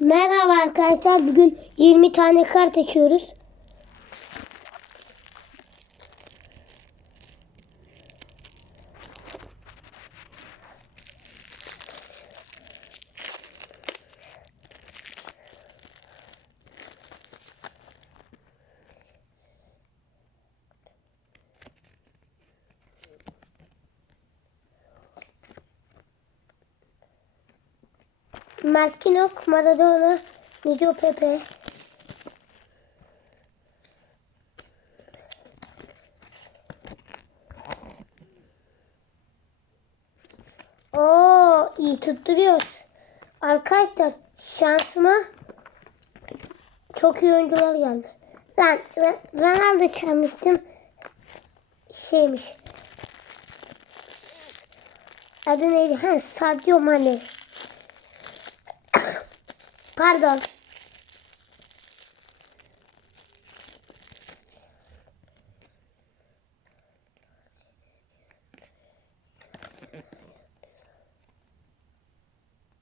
Merhaba arkadaşlar. Bugün 20 tane kart açıyoruz. Marquinhos, Maradona, Nico Pepe. Oo, iyi tutturuyor. Arkadaşlar şansıma çok iyi oyuncular geldi. Lan Ronaldo çalmıştım. Şeymiş. Adı neydi? Ha, Sadio Mane. Pardon.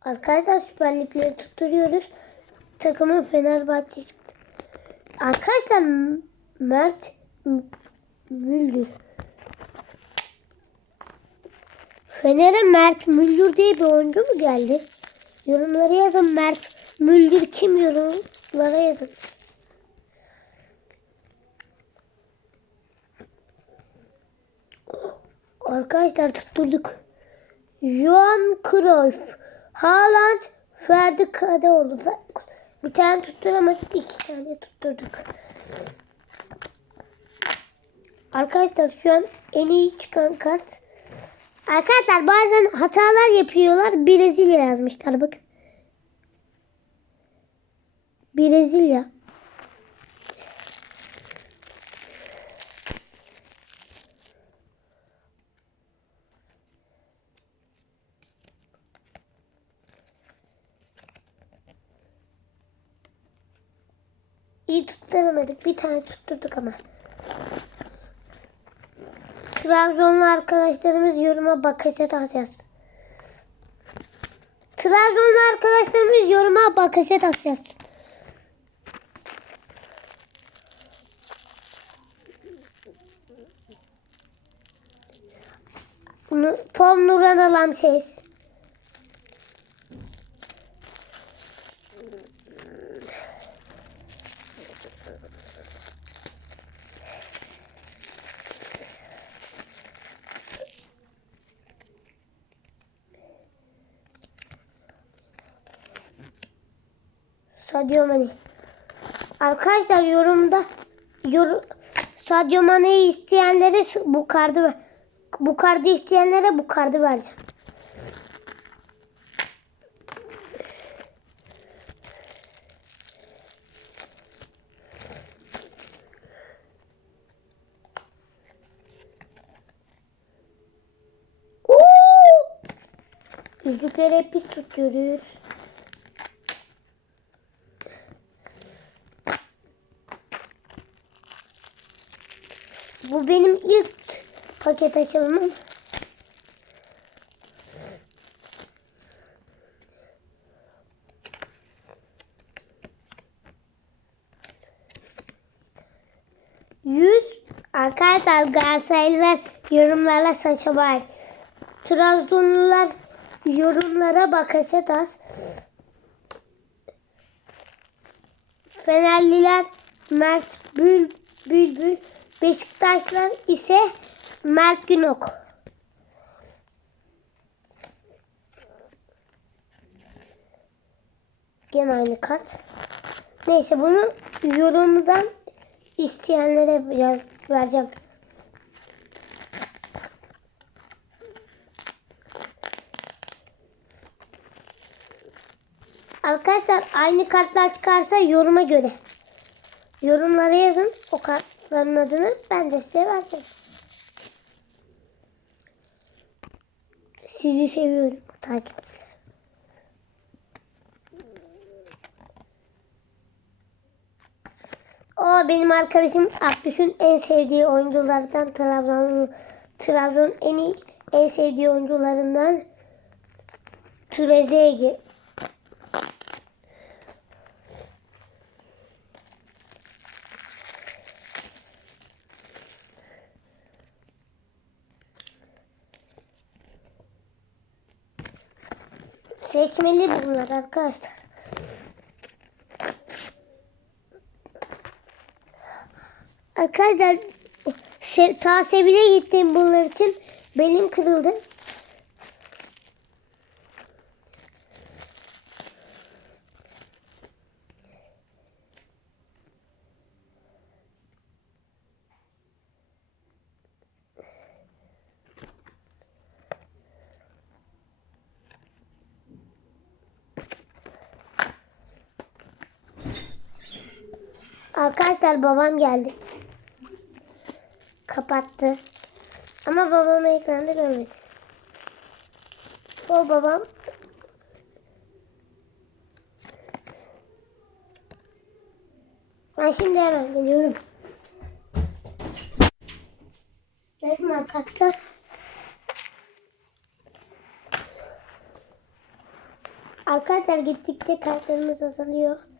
Arkadaşlar Süper Ligleri tutturuyoruz. Takımı Fenerbahçe çıktı. Arkadaşlar Mert Müldür. Fener'e Mert Müldür diye bir oyuncu mu geldi? Yorumlara yazın Mert Müldür kim yorumlara yazın. Arkadaşlar tutturduk. Johan Cruyff, Haaland, Ferdi Kadıoğlu. Bir tane tutturamadık, iki tane tutturduk. Arkadaşlar şu an en iyi çıkan kart. Arkadaşlar bazen hatalar yapıyorlar. Brezilya yazmışlar bakın. Brezilya. İyi tutturamadık. Bir tane tutturduk ama. Trabzonlu arkadaşlarımız yoruma bakacak yazsın. Trabzonlu arkadaşlarımız yoruma bakacak yazsın. Paul Nuran alan ses. Sadio Mane. Arkadaşlar yorumda yor, Sadio Mane'yi isteyenlere bu kartı. Bu kartı isteyenlere bu kartı vereceğim. Yüzükleri hep biz tutuyoruz. Bu benim ilk paket açılımım. Yüz arkadaşlar Galatasaraylılar yorumlara saça bay. Trabzonlular yorumlara bakacağız. Fenerliler Mert Bül, Bülbül, Beşiktaşlar ise Mert Günok. Gene aynı kart. Neyse bunu yorumdan isteyenlere vereceğim. Arkadaşlar aynı kartlar çıkarsa yoruma göre. Yorumlara yazın o kartların adını ben de size vereceğim. Sizi seviyorum takipçiler. O benim arkadaşım Akdüş'ün en sevdiği oyunculardan Trabzon Trabzon'un en iyi en sevdiği oyuncularından Trezeguet. Seçmeli bunlar arkadaşlar. Arkadaşlar şey, ta Sevil'e gittim bunlar için. Belim kırıldı. Arkadaşlar babam geldi. Kapattı. Ama babamı ekranda görmedim. O babam. Ben şimdi hemen geliyorum. Geldim arkadaşlar. Arkadaşlar gittikçe kartlarımız azalıyor.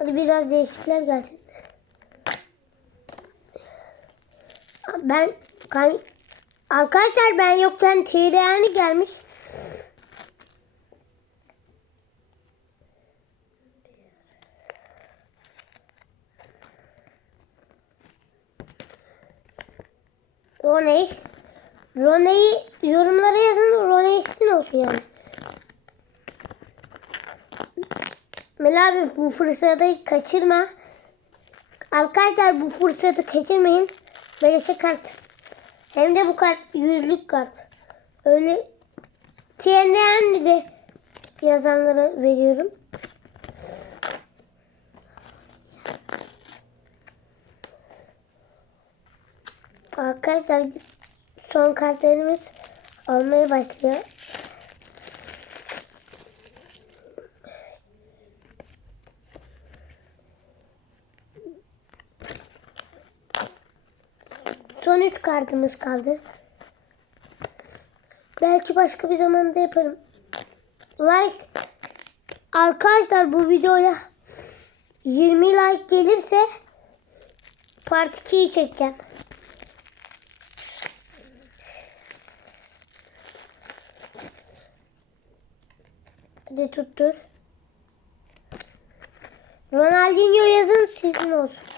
Hadi biraz değişiklikler gelsin. Ben kan Arkadaşlar ben yokken Tiryani gelmiş. Roney. Roney'i yorumlara yazın. Roney olsun yani. Mel abi bu fırsatı kaçırma. Arkadaşlar bu fırsatı kaçırmayın. Beleşe kart. Hem de bu kart yüzlük kart. Öyle TNN de yazanlara veriyorum. Arkadaşlar son kartlarımız olmaya başlıyor. Son üç kartımız kaldı. Belki başka bir zamanda yaparım. Like arkadaşlar bu videoya 20 like gelirse part 2'yi çekeceğim. Hadi tuttur. Ronaldinho yazın sizin olsun.